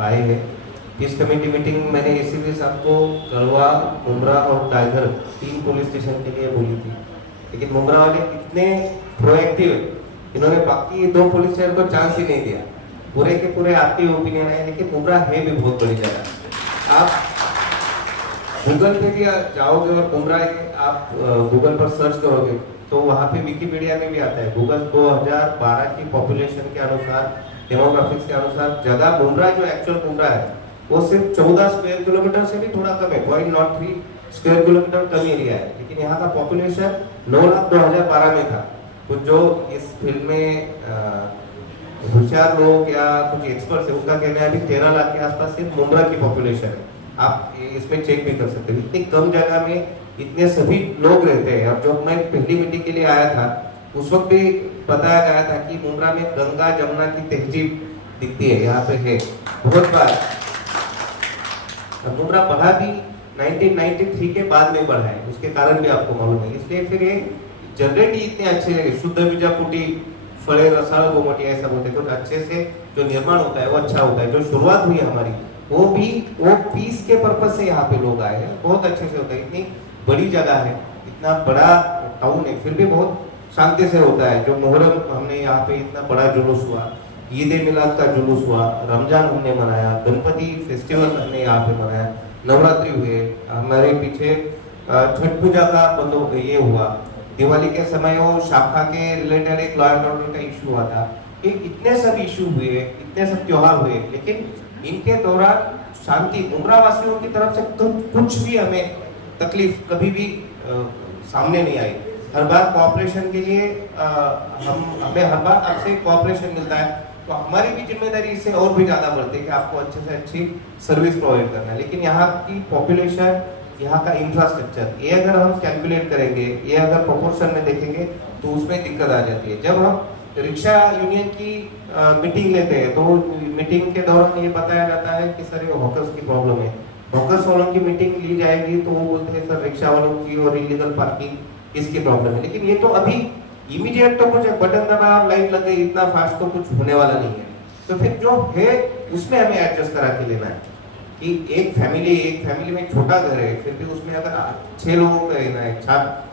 आए हैं। इस कमेटी मीटिंग मैंने इसीलिए सबको गढ़वा, मुंब्रा और टाइगर 3 पुलिस स्टेशन के लिए बोली थी, लेकिन मुंब्रा वाले इतने प्रोएक्टिव है, इन्होंने बाकी 2 पुलिस स्टेशन को चांस ही नहीं दिया। पूरे के पूरे आपके ओपिनियन है, लेकिन मुंब्रा है भी बहुत बड़ी जगह। आप गूगल पे भी जाओगे और मुंब्रा आप गूगल पर सर्च करोगे तो वहाँ पे विकिपीडिया में भी आता है। गूगल 2012 की पॉपुलेशन के अनुसार, डेमोग्राफिक्स के अनुसार जगह मुंब्रा जो एक्चुअल मुंब्रा है वो सिर्फ 14 स्क्वायर किलोमीटर से भी थोड़ा कम है, 0.03 स्क्वायर किलोमीटर कम एरिया है, लेकिन यहाँ का पॉपुलेशन 9 लाख 2012 में था। तो जो इस फील्ड में होशियार लोग या कुछ एक्सपर्ट्स है उनका कहना है अभी 13 लाख के आसपास सिर्फ मुंब्रा की पॉपुलेशन है। आप इसमें चेक भी कर सकते हैं, इतनी कम जगह में इतने सभी लोग रहते हैं। और जब मैं पहली मीटिंग के लिए आया था उस वक्त भी बताया गया था कि मुंब्रा में गंगा जमुना की तहजीब दिखती है, यहाँ पे है बहुत बार। मुंब्रा बढ़ा भी 1993 के बाद में बढ़ा है, उसके कारण भी आपको मालूम है। इसलिए फिर ये जनरेट ही इतने अच्छे लगे, शुद्ध बीजापुटी फले रसाल गोमटी ऐसा बोलते, तो अच्छे से जो निर्माण होता है वो अच्छा होता है। जो शुरुआत हुई हमारी वो पीस के पर्पज से यहाँ पे लोग आए हैं, बहुत अच्छे से होता है। इतनी बड़ी जगह है, इतना बड़ा टाउन है, फिर भी बहुत शांति से होता है। जो मुहर्रम हमने यहाँ पे इतना बड़ा जुलूस हुआ, ईद ए मिलाद का जुलूस हुआ, रमजान हमने मनाया, गणपति फेस्टिवल हमने यहाँ पे मनाया, नवरात्रि हुए, हमारे पीछे छठ पूजा का ये हुआ, दिवाली के समय वो शाखा के रिलेटेड एक लॉ एंड ऑर्डर का इशू हुआ था। इतने सब इशू हुए, इतने सब त्योहार हुए, लेकिन इनके दौरान शांति मुंब्रा वासियों की तरफ से कुछ भी हमें तकलीफ कभी भी सामने नहीं आई। हर बार कोऑपरेशन के लिए हमें हर बार आपसे कोऑपरेशन मिलता है, तो हमारी भी जिम्मेदारी इससे और भी ज्यादा बढ़ती है कि आपको अच्छे से अच्छी सर्विस प्रोवाइड करना है। लेकिन यहाँ की पॉपुलेशन, यहाँ का इंफ्रास्ट्रक्चर, ये अगर हम कैलकुलेट करेंगे, ये अगर प्रोपोर्शन में देखेंगे तो उसमें दिक्कत आ जाती है। जब हम रिक्शा यूनियन की मीटिंग लेते हैं तो मीटिंग के दौरान ये बताया जाता है कि सर ये हॉकर्स की प्रॉब्लम है। हॉकर्स वालों की मीटिंग ली जाएगी तो वो बोलते हैं सर रिक्शा वालों की और इलीगल पार्किंग इसकी प्रॉब्लम है। लेकिन ये तो अभी इमीडिएट तो कुछ बटन दबाया और लाइट लग गई, इतना फास्ट तो कुछ होने वाला नहीं है। तो फिर जो है उसमें हमें एडजस्ट करा के लेना है कि एक फैमिली में छोटा घर है, फिर भी उसमें अगर 6 लोगों को रहना है,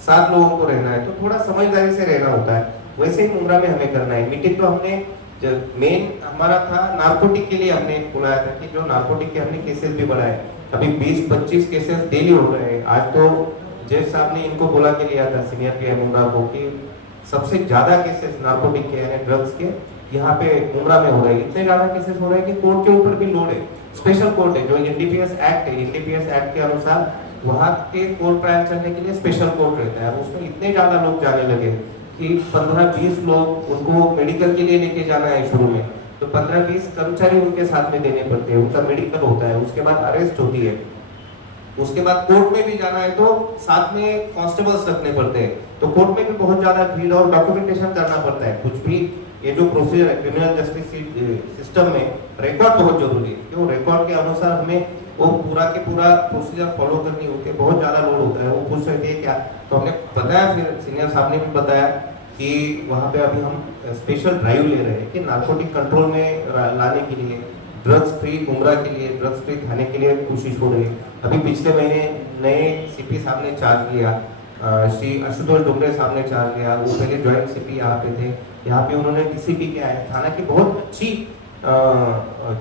7 लोगों को रहना है, तो थोड़ा समझदारी से रहना होता है। वैसे ही मुंब्रा में हमें करना है। मीटिंग तो हमने मेन हमारा था नारकोटिक के लिए हमने बुलाया था कि जो नारकोटिक के हमने केसेस भी बढ़ाए, अभी 20-25 केसेस डेली हो रहे हैं। आज तो जज साहब ने इनको बुला के लिया था सीनियर के मुंब्रा को कि सबसे ज्यादा केसेस नारकोटिक के यानी ड्रग्स के यहाँ पे मुंब्रा में हो रहे हैं। इतने ज्यादा केसेस हो रहे हैं कि कोर्ट के ऊपर भी लोड है। स्पेशल कोर्ट है जो एनडीपीएस एक्ट है, एनडीपीएस एक्ट के अनुसार वहाँ के कोर्ट ट्रायल चलने के लिए स्पेशल कोर्ट रहता है। उसमें इतने ज्यादा लोग जाने लगे कि 15-20 लोग उनको मेडिकल के लिए लेके जाना है शुरू में, तो 15-20 कर्मचारी उनके साथ में देने पड़ते हैं, उनका मेडिकल होता है, उसके बाद अरेस्ट होती है, उसके बाद कोर्ट में भी जाना है तो साथ में कांस्टेबल्स रखने पड़ते हैं। तो कोर्ट में भी बहुत ज्यादा भीड़ और डॉक्यूमेंटेशन करना पड़ता है। कुछ भी ये जो प्रोसीजर है क्रिमिनल जस्टिस सिस्टम में रिकॉर्ड बहुत जरूरी है, क्यों रिकॉर्ड के अनुसार हमें वो पूरा के पूरा प्रोसीजर फॉलो करनी होती है। बहुत ज्यादा लोड होता है। वो पूछ रहे थे क्या, तो हमने बताया, फिर सीनियर साहब ने भी बताया कि वहाँ पे अभी हम स्पेशल ड्राइव ले रहे हैं कि नार्कोटिक कंट्रोल में लाने के लिए, ड्रग्स फ्री मुंब्रा के लिए, ड्रग्स फ्री थाने के लिए कोशिश हो रही है। अभी पिछले महीने नए सीपी साहब ने चार्ज लिया, श्री आशुतोष डोंगरे साहब ने चार्ज लिया। वो पहले ज्वाइंट सीपी यहाँ पे थे, यहाँ पे उन्होंने डीसीपी किया है। थाना की बहुत अच्छी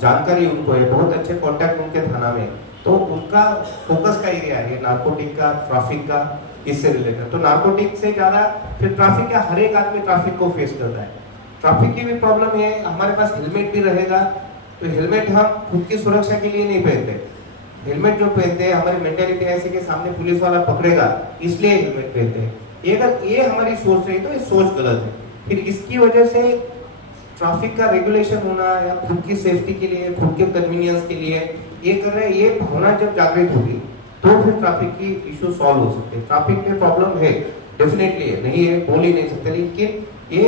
जानकारी उनको है, बहुत अच्छे कॉन्टैक्ट उनके थाना में, तो उनका फोकस का एरिया है नार्कोटिक का, ट्रैफिक का, इससे रिलेटेड। तो नार्कोटिक से ज्यादा फिर ट्रैफिक का, हर एक आदमी ट्रैफिक को फेस करता है। ट्रैफिक की भी प्रॉब्लम है। हमारे पास हेलमेट भी रहेगा तो हेलमेट हम खुद की सुरक्षा के लिए नहीं पहनते। हेलमेट जो पहनते हैं, हमारी मेंटेलिटी ऐसी कि सामने पुलिस वाला पकड़ेगा इसलिए हेलमेट पहनते हैं। ये अगर ये हमारी सोच रही तो ये सोच गलत है। फिर इसकी वजह से ट्रैफिक का रेगुलेशन होना या खुद की सेफ्टी के लिए, खुद के कन्वीनियंस के लिए ये कर रहे हैं, ये भावना जब जागृत होगी तो फिर ट्रैफिक की इशू सॉल्व हो सकते हैं। ट्रैफिक में प्रॉब्लम है, डेफिनेटली है, नहीं है बोल ही नहीं सकते, लेकिन ये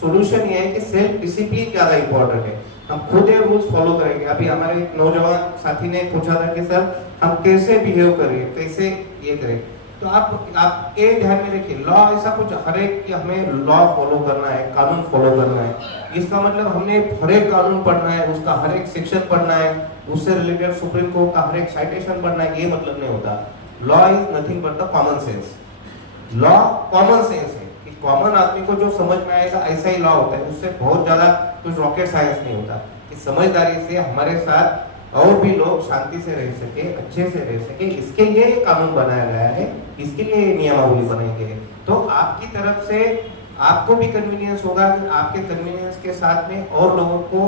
सोल्यूशन ये है कि सेल्फ डिसिप्लिन ज्यादा इंपॉर्टेंट है। हम खुद ये रूल्स फॉलो करेंगे। अभी हमारे एक नौजवान साथी ने पूछा था कि सर हम कैसे बिहेव करें, कैसे ये करें, तो आप ये ध्यान में रखिए, लॉ ऐसा कुछ हर एक कि हमें लॉ फॉलो करना है, कानून फॉलो करना है। इसका मतलब हमने हर एक कानून पढ़ना है, उसका हर एक सेक्शन पढ़ना है, उससे रिलेटेड सुप्रीम कोर्ट का हर एक साइटेशन पढ़ना है, ये मतलब नहीं होता। Law is nothing but the common sense. Law common sense है कि कॉमन आदमी को जो समझ में आएगा ऐसा ही लॉ होता है, उससे बहुत ज्यादा कुछ रॉकेट साइंस नहीं होता। कि समझदारी से हमारे साथ और भी लोग शांति से रह सके, अच्छे से रह सके, इसके लिए ये कानून बनाया गया है, इसके लिए ये नियमावली बनाई गई है। तो आपकी तरफ से आपको भी कन्वीनियंस होगा कि आपके कन्वीनियंस के साथ में और लोगों को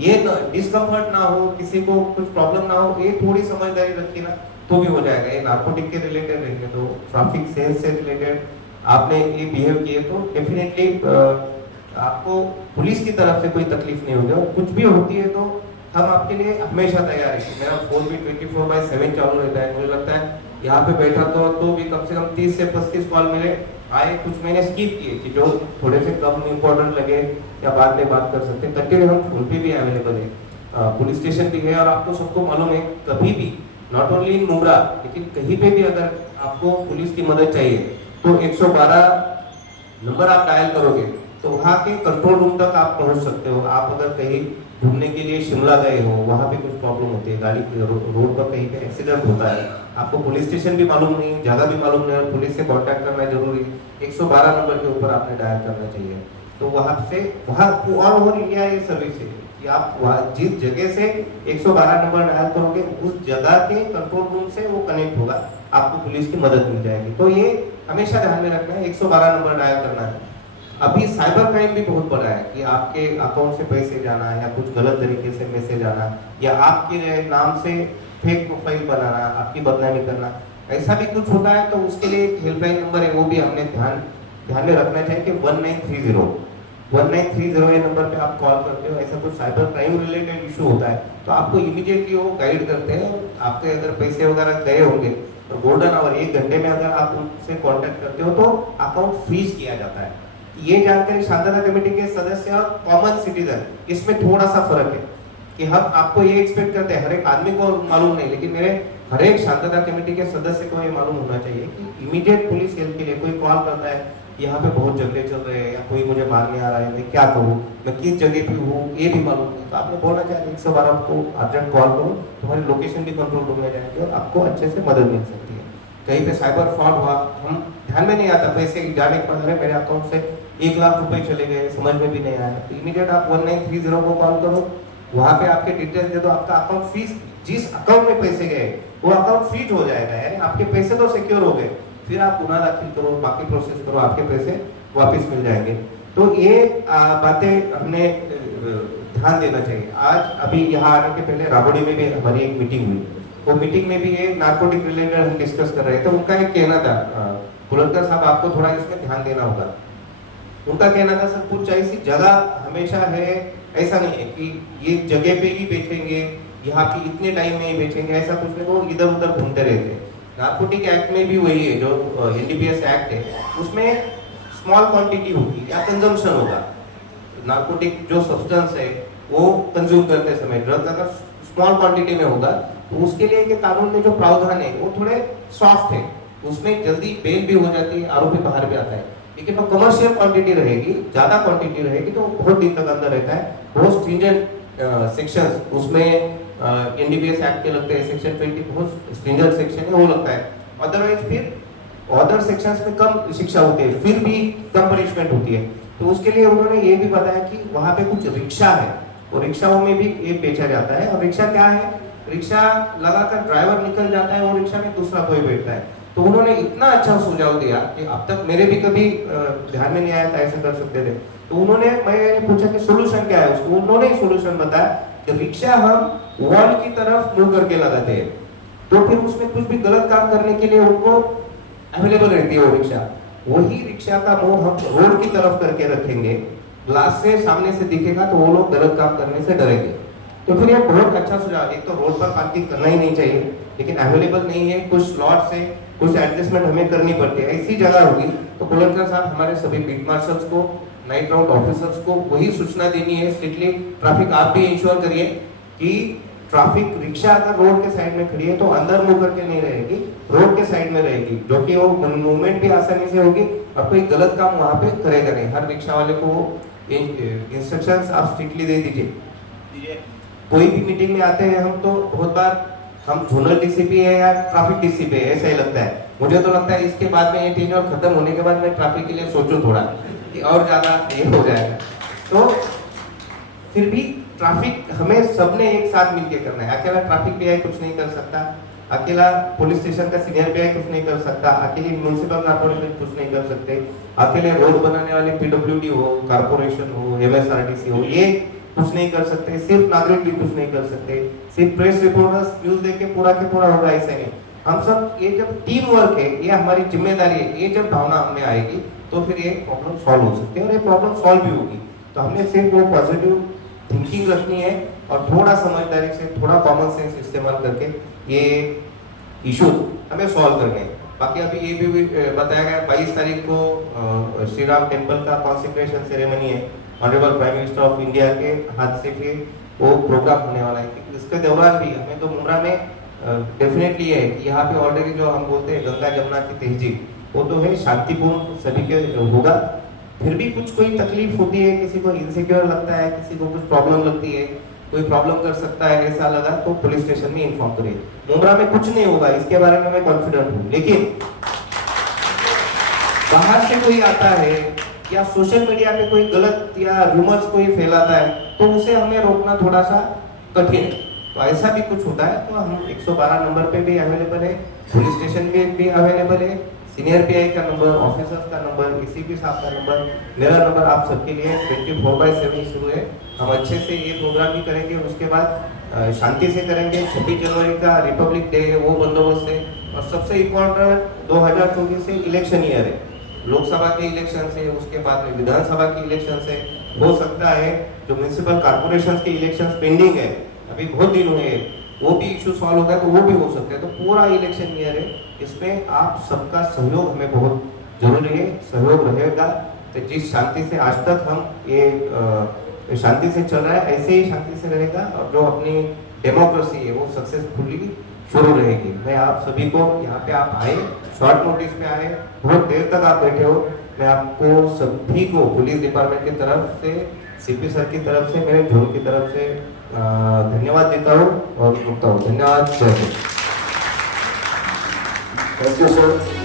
ये डिस्कम्फर्ट ना हो, किसी को कुछ प्रॉब्लम ना हो, ये थोड़ी समझदारी रखी ना तो भी हो जाएगा। ये नार्कोटिक के रिलेटेड रहेंगे तो ट्रैफिक सेल्स से रिलेटेड आपने ये बिहेव किए तो डेफिनेटली आपको पुलिस की तरफ से कोई तकलीफ नहीं होगी, और कुछ भी होती है तो हम आपके लिए हमेशा तैयार है। मेरा फोन भी 24/7 चालू रहता है। मुझे लगता है यहाँ पे बैठा तो भी कम से कम 30 से 35 कॉल मेरे आए, कुछ मैंने स्किप किए कि जो थोड़े से कम इम्पोर्टेंट लगे या बाद में बात कर सकते हैं। कंटिन्यू हम फोन पे भी अवेलेबल है, पुलिस स्टेशन भी है, और आपको सबको मालूम है कभी भी नॉट ओनली इन मुंब्रा लेकिन कहीं पे भी अगर आपको पुलिस की मदद चाहिए तो 112 नंबर आप डायल करोगे तो वहाँ के कंट्रोल रूम तक आप पहुँच सकते हो। आप अगर कहीं घूमने के लिए शिमला गए हो, वहाँ पे कुछ प्रॉब्लम होती है, गाड़ी रोड पर कहीं पे एक्सीडेंट होता है, आपको पुलिस स्टेशन भी मालूम नहीं, जगह भी मालूम नहीं, और पुलिस से कांटेक्ट करना जरूरी, 112 नंबर के ऊपर आपने डायल करना चाहिए। तो वहाँ से वहाँ ऑल ओवर इंडिया ये सर्विस है कि आप वहाँ जिस जगह से 112 नंबर डायल करोगे उस जगह के कंट्रोल रूम से वो कनेक्ट होगा, आपको पुलिस की मदद मिल जाएगी। तो ये हमेशा ध्यान में रखना है, 112 नंबर डायल करना है। अभी साइबर क्राइम भी बहुत बड़ा है कि आपके अकाउंट से पैसे जाना या कुछ गलत तरीके से मैसेज आना या आपके नाम से फेक प्रोफाइल बनाना, आपकी बदनामी करना, ऐसा भी कुछ होता है तो उसके लिए एक हेल्पलाइन नंबर है, वो भी हमने ध्यान में रखना चाहिए कि 1930 ये नंबर पे आप कॉल करते हो, ऐसा कुछ साइबर क्राइम रिलेटेड इशू होता है तो आपको इमीडिएटली वो गाइड करते हैं। आपके अगर पैसे वगैरह गए होंगे तो गोल्डन आवर 1 घंटे में अगर आप उनसे कांटेक्ट करते हो तो अकाउंट फ्रीज किया जाता है। ये जानकारी शांतता कमेटी के सदस्य और कॉमन सिटीजन, इसमें थोड़ा सा फर्क है कि हम आपको ये एक्सपेक्ट करते हैं, हर एक आदमी को मालूम नहीं, लेकिन मेरे हर एक शांतता कमेटी के सदस्य को ये मालूम होना चाहिए कि इमीडिएट पुलिस हेल्प के लिए कोई कॉल करता है, यहाँ पे बहुत झगड़े चल रहे हैं या कोई मुझे मारने आ रहा है, मैं क्या करूँ, मैं किस जगह पे हूँ, ये भी मालूम नहीं, तो आपने बोलना चाहिए 112 को अर्जेंट कॉल करो, तुम्हारी लोकेशन भी कंट्रोल रूम में जाएगी और आपको अच्छे से मदद मिल सकती है। कहीं पे साइबर फ्रॉड हुआ, हम ध्यान में नहीं आता, पैसे जाने के बाद मेरे अकाउंट से 1 लाख रुपए चले गए, समझ में भी नहीं आया, तो इमीडिएट आप 1930 को कॉल करो, वहाँ पे आपके डिटेल्स दे दो, आपका अकाउंट फ्रीज, जिस अकाउंट में पैसे गए वो अकाउंट फ्रीज हो जाएगा, यानी आपके पैसे तो सिक्योर हो गए, फिर आप गुना दाखिल करो, बाकी प्रोसेस करो, आपके पैसे वापस मिल जाएंगे। तो ये बातें हमने ध्यान देना चाहिए। आज अभी यहाँ आने के पहले राबड़ी में भी हमारी एक मीटिंग हुई, वो मीटिंग में भी ये नार्कोटिक रिलेटेड हम डिस्कस कर रहे थे। उनका एक कहना था, बुलंदर साहब आपको थोड़ा इसमें ध्यान देना होगा, उनका कहना था सर कुछ ऐसी जगह हमेशा है, ऐसा नहीं है कि ये जगह पे ही बेचेंगे, यहाँ की इतने टाइम में ही बेचेंगे, ऐसा कुछ नहीं, वो इधर उधर घूमते रहते हैं। नार्कोटिक एक्ट में भी वही है, जो एनडीपीएस एक्ट है उसमें स्मॉल क्वांटिटी होगी या कंजम्पशन होगा, नार्कोटिक जो सब्सटेंस है वो कंज्यूम करते समय, ड्रग अगर स्मॉल क्वांटिटी में होगा तो उसके लिए के कानून में जो प्रावधान है वो थोड़े सॉफ्ट है, उसमें जल्दी बेल भी हो जाती है, आरोपी बाहर भी आता है। लेकिन वो कमर्शियल क्वांटिटी रहेगी, ज्यादा क्वांटिटी रहेगी तो बहुत दिन तक अंदर रहता है। बहुत स्ट्रिंजेंट सेक्शंस उसमें एनडीपीएस एक्ट के लगते हैं, सेक्शन 20 बहुत स्ट्रिंजेंट सेक्शन है वो लगता है। अदरवाइज फिर अदर सेक्शंस में कम शिक्षा होती है, फिर भी कम पनिशमेंट होती है। तो उसके लिए उन्होंने ये भी बताया कि वहाँ पे कुछ रिक्शा है, और रिक्शाओं में भी ये बेचा जाता है। और रिक्शा क्या है, रिक्शा लगाकर ड्राइवर निकल जाता है और रिक्शा में दूसरा कोई बैठता है। तो उन्होंने इतना अच्छा सुझाव दिया कि अब तक मेरे भी कभी ध्यान में नहीं आया था ऐसे कर सकते थे। तो उन्होंने, मैंने पूछा कि सोल्यूशन क्या है उसको, उन्होंने सोल्यूशन बताया कि रिक्शा हम वॉल की तरफ मुंह करके लगाते हैं, तो फिर उसमें कुछ भी गलत काम करने के लिए उनको अवेलेबल रहती है वो रिक्शा। वही रिक्शा का मुंह हम रोड की तरफ करके रखेंगे, ग्लास से सामने से दिखेगा तो वो लोग गलत काम करने से डरेंगे। तो फिर ये बहुत अच्छा सुझाव। एक तो रोड पर पार्किंग करना ही नहीं चाहिए, लेकिन अवेलेबल नहीं है, कुछ स्लॉट से कुछ एडजस्टमेंट हमें करनी पड़ती है। ऐसी जगह होगी तो बुलंदर साहब हमारे सभी बीट मार्शल्स को, नाइट राउंड ऑफिसर्स को वही सूचना देनी है स्ट्रिक्टली। ट्रैफिक आप भी इंश्योर करिए कि ट्रैफिक रिक्शा अगर रोड के साइड में खड़ी है तो अंदर मुंह करके नहीं रहेगी, रोड के साइड में रहेगी, जो कि वो मूवमेंट भी आसानी से होगी और कोई गलत काम वहां पे करेगा नहीं। हर रिक्शा वाले को इंस्ट्रक्शंस आप स्ट्रिक्टली दे दीजिए। कोई भी मीटिंग में आते हैं हम तो बहुत बार हम जोनल डीसीपी है या ट्रैफिक डीसीपी है ऐसा ही लगता है। मुझे तो लगता है इसके बाद में ये टेन्योर खत्म होने के बाद मैं ट्रैफिक के लिए सोचूं थोड़ा कि और ज्यादा ये हो जाएगा। तो फिर भी ट्रैफिक हमें सबने एक साथ मिलकर करना है। अकेला ट्रैफिक पीआई कुछ नहीं कर सकता, अकेला पुलिस स्टेशन का सीनियर पीआई कुछ नहीं कर सकता, अकेली म्युनिसिपल कॉर्पोरेशन कुछ नहीं कर सकते, अकेले रोड बनाने वाले पीडब्ल्यूडी हो, कॉर्पोरेशन हो, एमएसआरटीसी हो, ये कुछ नहीं कर सकते, सिर्फ नागरिक भी कुछ नहीं कर सकते, सिर्फ प्रेस रिपोर्टर्स न्यूज देके पूरा के पूरा होगा ऐसा नहीं। हम सब ये जब टीम वर्क है, ये हमारी जिम्मेदारी है, ये जब भावना हमें आएगी तो फिर ये प्रॉब्लम सॉल्व हो सकती है और ये प्रॉब्लम सॉल्व भी होगी। तो हमने सिर्फ वो पॉजिटिव थिंकिंग रखनी है और थोड़ा समझदारी से, थोड़ा कॉमन सेंस इस्तेमाल करके ये इशू हमें सॉल्व करने हैं। बाकी अभी ये भी बताया गया 22 तारीख को श्री राम टेम्पल का कॉन्सेक्रेशन सेरेमनी है, honourable prime minister of India के हाथ से फिर वो प्रोग्राम होने वाला है। इसके दौरान भी हमें तो मुमरा में डेफिनेटली है कि यहाँ पे ऑलरेडी जो हम बोलते हैं गंगा जमुना की तहजीब, वो तो है शांतिपूर्ण सभी के होगा। फिर भी कुछ कोई तकलीफ होती है, किसी को इनसिक्योर लगता है, किसी को कुछ प्रॉब्लम लगती है, कोई प्रॉब्लम कर सकता है ऐसा लगा तो पुलिस स्टेशन में इन्फॉर्म करिए। मुमरा में कुछ नहीं होगा, इसके बारे में मैं कॉन्फिडेंट हूँ। लेकिन बाहर से कोई आता है या सोशल मीडिया पे कोई गलत या रूमर्स कोई फैलाता है तो उसे हमें रोकना थोड़ा सा कठिन है। तो ऐसा भी कुछ होता है तो हम 112 नंबर पे भी अवेलेबल है, पुलिस स्टेशन पे भी अवेलेबल है, सीनियर पीआई का नंबर, ऑफिसर्स का नंबर, एसीपी साहब का नंबर, मेरा नंबर आप सबके लिए 24/7 शुरू है। हम अच्छे से ये प्रोग्राम भी करेंगे, उसके बाद शांति से करेंगे। 26 जनवरी का रिपब्लिक डे है, वो बंदोबस्त है और सबसे इम्पोर्टेंट 2024 से इलेक्शन ईयर है, लोकसभा के इलेक्शन से, उसके बाद में विधानसभा के इलेक्शन से, हो सकता है जो म्युनिसिपल कॉर्पोरेशन के इलेक्शन पेंडिंग है, अभी बहुत दिन हुए, वो भी इशू सॉल्व होता है तो वो भी हो सकता है। तो पूरा इलेक्शन ईयर है, इसमें आप सबका सहयोग हमें बहुत जरूरी है, सहयोग रहेगा तो जिस शांति से आज तक हम ये शांति से चल रहा है ऐसे ही शांति से रहेगा और जो अपनी डेमोक्रेसी है वो सक्सेसफुली शुरू रहेगी। मैं आप सभी को यहाँ पे आप आए, शॉर्ट नोटिस पे आए, बहुत देर तक आप बैठे हो, मैं आपको सभी को पुलिस डिपार्टमेंट की तरफ से, सीपी सर की तरफ से, मेरे जोन की तरफ से धन्यवाद देता हूँ और रुकता हूँ। धन्यवाद। Thank you sir.